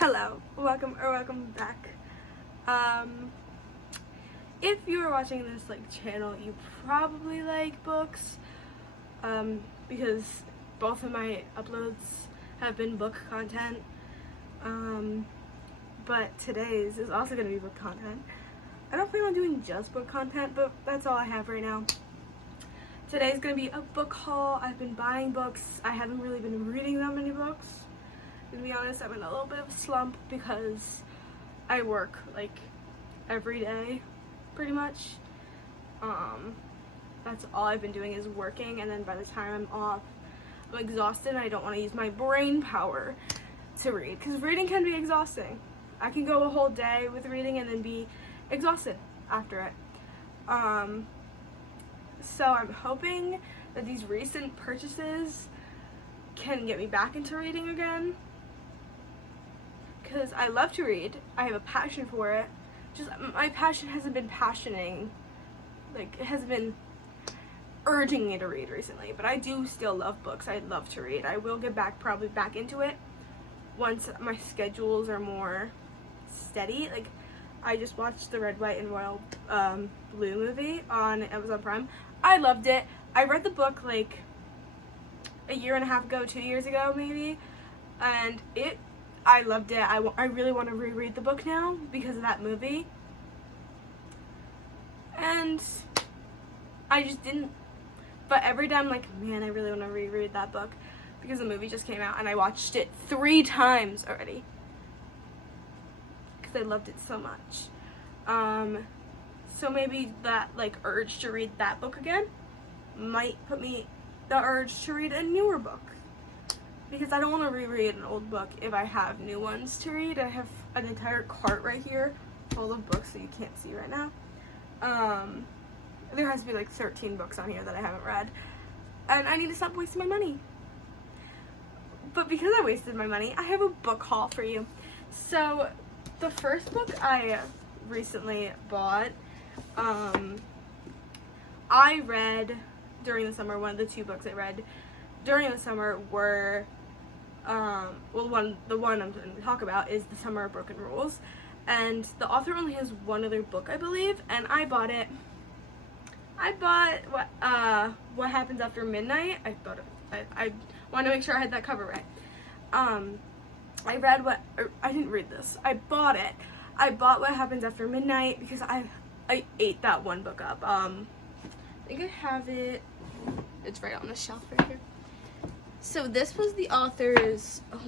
Hello, welcome back. If you are watching this channel, you probably like books, because both of my uploads have been book content. But today's is also gonna be book content. I don't plan on doing just book content, but that's all I have right now. Today's gonna be a book haul. I've been buying books. I haven't really been reading that many books. To be honest, I'm in a little bit of a slump because I work every day, pretty much. That's all I've been doing is working, and then by the time I'm off, I'm exhausted and I don't want to use my brain power to read, because reading can be exhausting. I can go a whole day with reading and then be exhausted after it. So I'm hoping that these recent purchases can get me back into reading again, because I love to read. I have a passion for it. Just my passion hasn't been it hasn't been urging me to read recently, but I do still love books. I love to read. I will get probably back into it once my schedules are more steady. I just watched the Red, White, and Royal Blue movie on Amazon Prime. I loved it. I read the book a year and a half ago, 2 years ago maybe, and I loved it. I really want to reread the book now because of that movie, and I just didn't. But every day I'm like, man, I really want to reread that book because the movie just came out and I watched it 3 times already because I loved it so much. So maybe that urge to read that book again might put me the urge to read a newer book, because I don't want to reread an old book if I have new ones to read. I have an entire cart right here full of books that you can't see right now. There has to be 13 books on here that I haven't read, and I need to stop wasting my money. But because I wasted my money, I have a book haul for you. So the first book I recently bought, I read during the summer. One of the 2 books I read during the summer were the one I'm going to talk about is The Summer of Broken Rules, and the author only has one other book, I believe, and I bought it. I bought What Happens After Midnight. I wanted to make sure I had that cover right. I didn't read this. I bought it. I bought What Happens After Midnight because I ate that one book up. I think I have it. It's right on the shelf right here. So this was the author's, I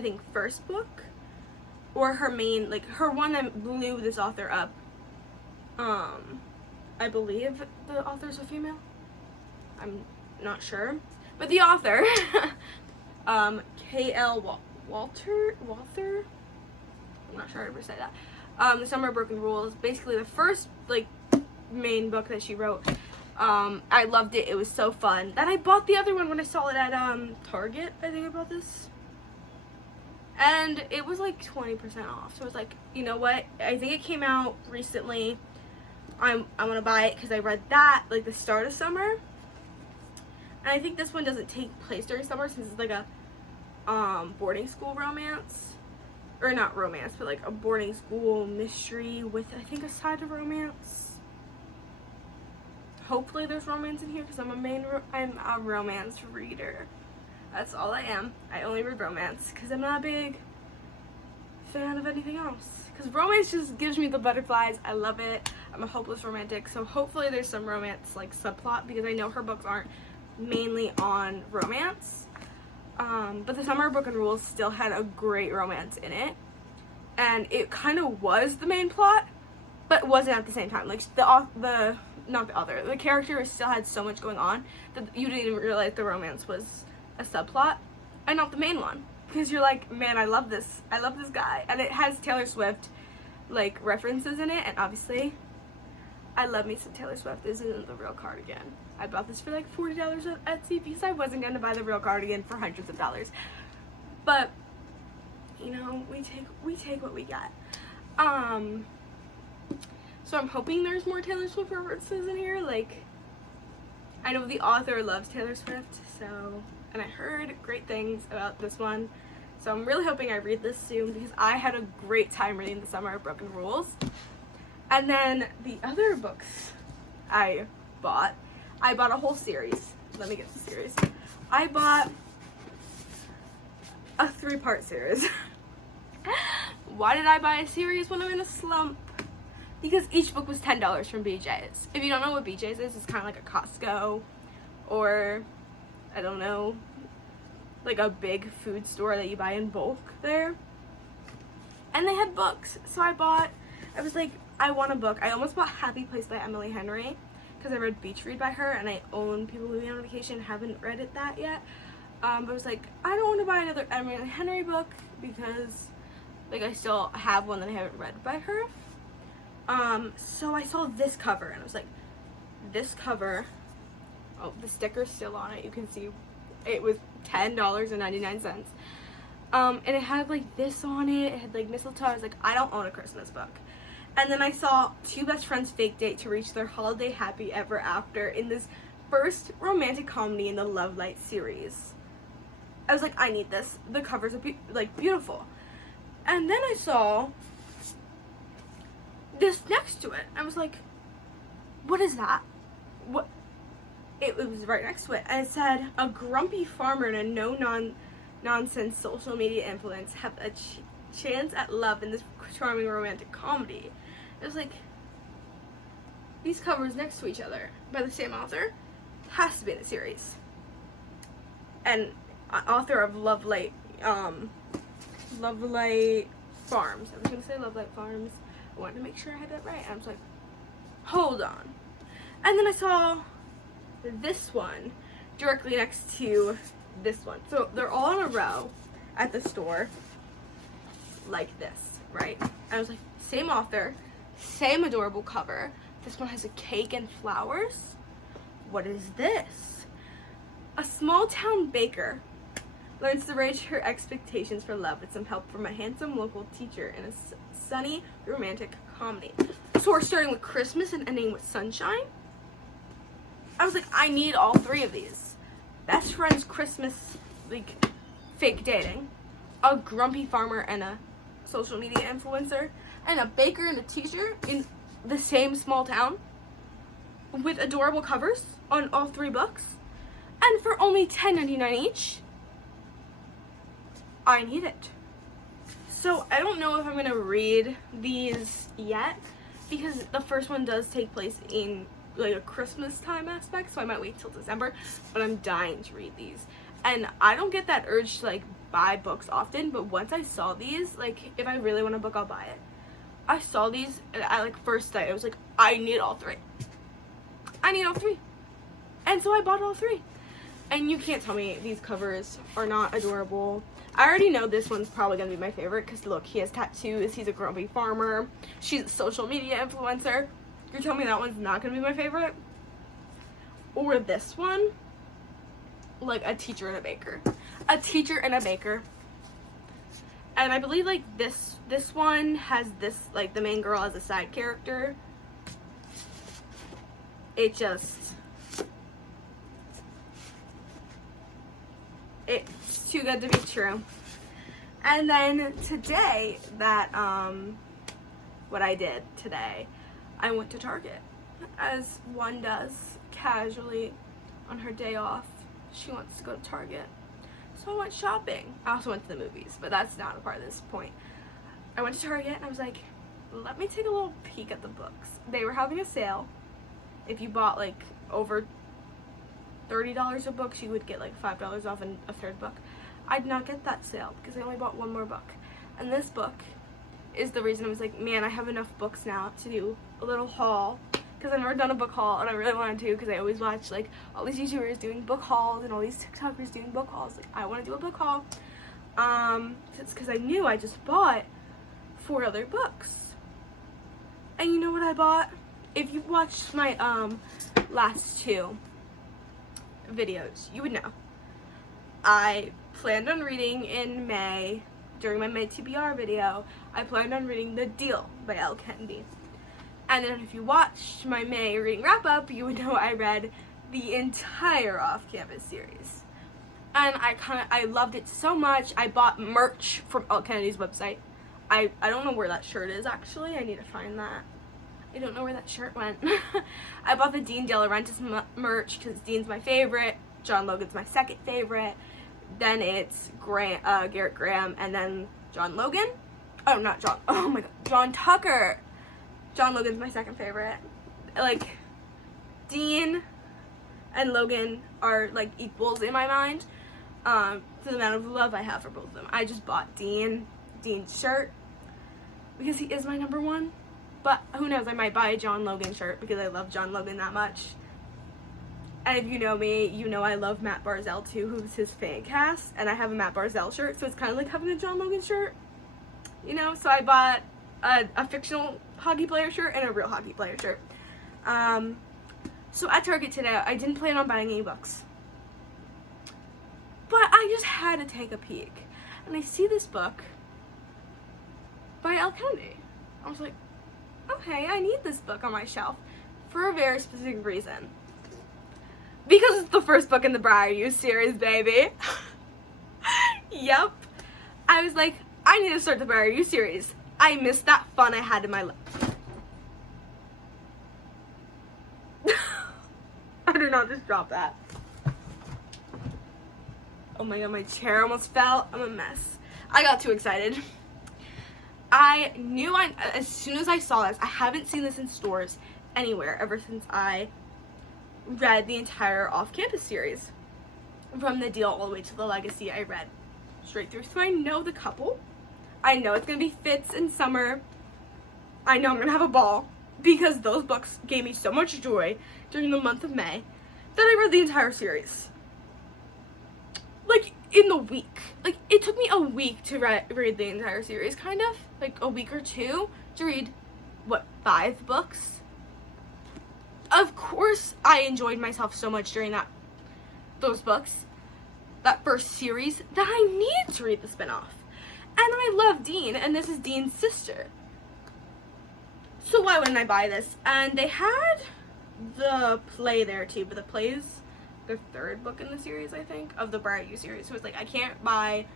think, first book, or her main, her one that blew this author up. I believe the author's a female. I'm not sure, but the author, K.L. Walther. I'm not sure how to say that. The Summer of Broken Rules, basically the first main book that she wrote. I loved it. It was so fun that I bought the other one when I saw it at Target. I think I bought this, and it was 20% off. So I was you know what? I think it came out recently. I want to buy it because I read that the start of summer, and I think this one doesn't take place during summer since it's a boarding school romance, or not romance, but a boarding school mystery with I think a side of romance. Hopefully there's romance in here because I'm a romance reader. That's all I am. I only read romance because I'm not a big fan of anything else, because romance just gives me the butterflies. I love it. I'm a hopeless romantic, so hopefully there's some romance subplot, because I know her books aren't mainly on romance. But The Summer of Broken Rules still had a great romance in it, and it kind of was the main plot, but it wasn't at the same time. The character still had so much going on that you didn't even realize the romance was a subplot and not the main one, because you're man, I love this guy, and it has Taylor Swift references in it, and obviously I love me some Taylor Swift. This isn't the real cardigan. I bought this for $40 at Etsy because I wasn't going to buy the real cardigan for hundreds of dollars, but we take what we get. So I'm hoping there's more Taylor Swift references in here. I know the author loves Taylor Swift, and I heard great things about this one, So I'm really hoping I read this soon because I had a great time reading The Summer of Broken Rules. And then the other books I bought a whole series. Let me get the series. I bought a 3-part series. Why did I buy a series when I'm in a slump? Because each book was $10 from BJ's. If you don't know what BJ's is, it's kind of like a Costco or, I don't know, like a big food store that you buy in bulk there. And they had books. So I was like, I want a book. I almost bought Happy Place by Emily Henry because I read Beach Read by her, and I own People Moving on Vacation, haven't read it that yet. But I was like, I don't want to buy another Emily Henry book because like I still have one that I haven't read by her. So I saw this cover and I was like, this cover, oh, the sticker's still on it. You can see it was $10.99. And it had like this on it. It had like mistletoe. I was like, I don't own a Christmas book. And then I saw two best friends fake date to reach their holiday happy ever after in this first romantic comedy in the Love Light series. I was like, I need this. The covers are beautiful. And then I saw this next to it. I was like, what is that? What? It was right next to it. And it said, a grumpy farmer and a no-nonsense social media influence have a chance at love in this charming romantic comedy. It was like, these covers next to each other by the same author has to be in the series. And author of Love Light Farms. I was gonna say Love Light Farms. I wanted to make sure I had that right. I was like, hold on. And then I saw this one directly next to this one. So they're all in a row at the store like this, right? And I was like, same author, same adorable cover. This one has a cake and flowers. What is this? A small town baker learns to raise her expectations for love with some help from a handsome local teacher in a sunny romantic comedy. So we're starting with Christmas and ending with sunshine. I was like, I need all three of these. Best friends Christmas, like, fake dating. A grumpy farmer and a social media influencer. And a baker and a teacher in the same small town. With adorable covers on all three books. And for only $10.99 each. I need it. So I don't know if I'm going to read these yet. Because the first one does take place in like a Christmas time aspect, so I might wait till December, but I'm dying to read these. And I don't get that urge to like buy books often, but once I saw these, like if I really want a book, I'll buy it. I saw these and I like first sight, I was like, I need all three. I need all three. And so I bought all three. And you can't tell me these covers are not adorable. I already know this one's probably gonna be my favorite because look, he has tattoos, he's a grumpy farmer, she's a social media influencer. You're telling me that one's not gonna be my favorite? Or this one, like a teacher and a baker. A teacher and a baker. And I believe like this one has this, like the main girl as a side character. It's too good to be true. And then today, what I did today, I went to Target, as one does casually on her day off. She wants to go to Target. So I went shopping. I also went to the movies, but that's not a part of this point. I went to Target and I was like, let me take a little peek at the books. They were having a sale. If you bought like over $30 of books, you would get like $5 off a third book. I did not get that sale because I only bought one more book. And this book is the reason I was like, man, I have enough books now to do a little haul. Because I've never done a book haul and I really wanted to because I always watch like all these YouTubers doing book hauls and all these TikTokers doing book hauls. Like, I want to do a book haul. It's because I knew I just bought 4 other books. And you know what I bought? If you watched my last 2 videos, you would know. I planned on reading in May, during my May TBR video, I planned on reading The Deal by Elle Kennedy. And then if you watched my May reading wrap up, you would know I read the entire Off Campus series. and I loved it so much. I bought merch from Elle Kennedy's website. I don't know where that shirt is, actually. I need to find that. I don't know where that shirt went. I bought the Dean De Laurentiis merch because Dean's my favorite. John Logan's my second favorite. Then it's Garrett Graham, and then John Logan. Oh, not John. Oh my god. John Tucker. John Logan's my second favorite. Like, Dean and Logan are like equals in my mind. For the amount of love I have for both of them. I just bought Dean's shirt because he is my number one. But who knows, I might buy a John Logan shirt because I love John Logan that much. And if you know me, you know I love Matt Barzell too, who's his fan cast. And I have a Matt Barzell shirt, so it's kind of like having a John Logan shirt. You know, so I bought a fictional hockey player shirt and a real hockey player shirt. So at Target today, I didn't plan on buying any books. But I just had to take a peek. And I see this book by Elle Kennedy. I was like, okay, I need this book on my shelf for a very specific reason. Because it's the first book in the Briar You series, baby. Yep. I was like, I need to start the Briar You series. I missed that fun I had in my life. I did not just drop that. Oh my god, my chair almost fell. I'm a mess. I got too excited. I knew as soon as I saw this, I haven't seen this in stores anywhere ever since I read the entire Off-Campus series. From The Deal all the way to The Legacy, I read straight through. So I know the couple. I know it's going to be Fitz and Summer. I know I'm going to have a ball because those books gave me so much joy during the month of May that I read the entire series. Like, in the week. Like, it took me a week to read the entire series, kind of. Like, a week or two to read, 5 books? Of course, I enjoyed myself so much during those books, that first series, that I needed to read the spinoff. And I love Dean, and this is Dean's sister. So why wouldn't I buy this? And they had the play there too, but the play's the third book in the series, I think, of the Briar You series. So it's like, I can't buy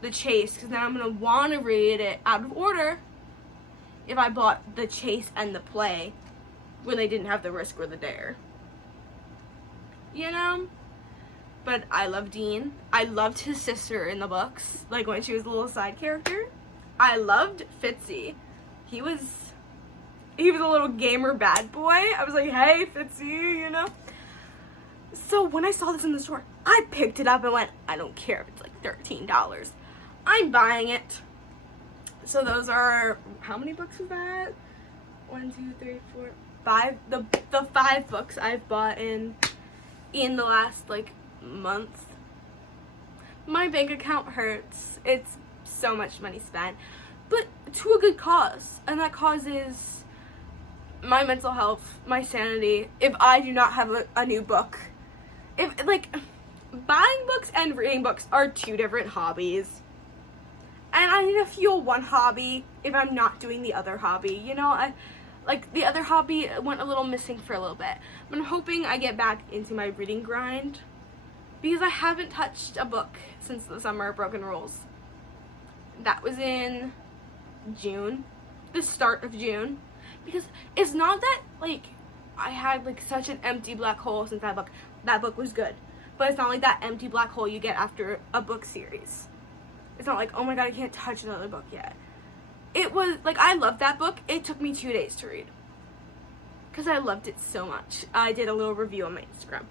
the Chase, because then I'm going to want to read it out of order if I bought the Chase and the play when they didn't have the Risk or the Dare. You know? But I love Dean. I loved his sister in the books, like when she was a little side character. I loved Fitzy. He was a little gamer bad boy. I was like, hey, Fitzy, you know? So when I saw this in the store, I picked it up and went, I don't care if it's like $13. I'm buying it. So those are, how many books was that? 1, 2, 3, 4, 5. The 5 books I've bought in the last like month. My bank account hurts. It's so much money spent, but to a good cause, and that cause is my mental health, my sanity. If I do not have a new book, if like buying books and reading books are 2 different hobbies, and I need to fuel one hobby if I'm not doing the other hobby, you know. Like, the other hobby went a little missing for a little bit. But I'm hoping I get back into my reading grind, because I haven't touched a book since the summer of Broken Rules. That was in June, the start of June. Because it's not that, like, I had, like, such an empty black hole since that book. That book was good. But it's not like that empty black hole you get after a book series. It's not like, oh my god, I can't touch another book yet. It was, like, I loved that book. It took me 2 days to read. Because I loved it so much. I did a little review on my Instagram.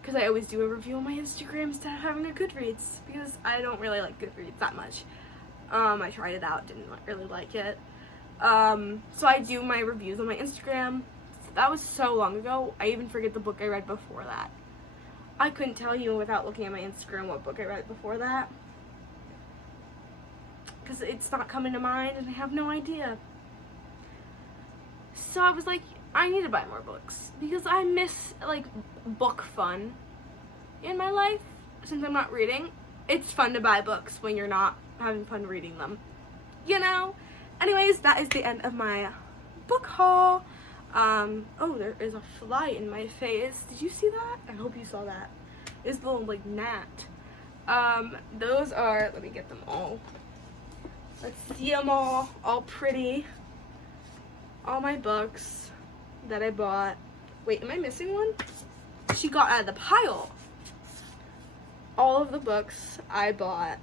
Because I always do a review on my Instagram instead of having a Goodreads. Because I don't really like Goodreads that much. I tried it out, didn't really like it. So I do my reviews on my Instagram. That was so long ago, I even forget the book I read before that. I couldn't tell you without looking at my Instagram what book I read before that. Because it's not coming to mind and I have no idea. So I was like, I need to buy more books. Because I miss, like, book fun in my life since I'm not reading. It's fun to buy books when you're not having fun reading them. You know? Anyways, that is the end of my book haul. Oh, there is a fly in my face. Did you see that? I hope you saw that. is the little like gnat. Those are, let me get them all. Let's see them all pretty. All my books that I bought. Wait, am I missing one? She got out of the pile. All of the books I bought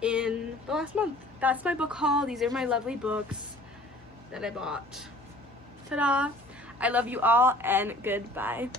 in the last month. That's my book haul. These are my lovely books that I bought. Ta-da! I love you all and goodbye.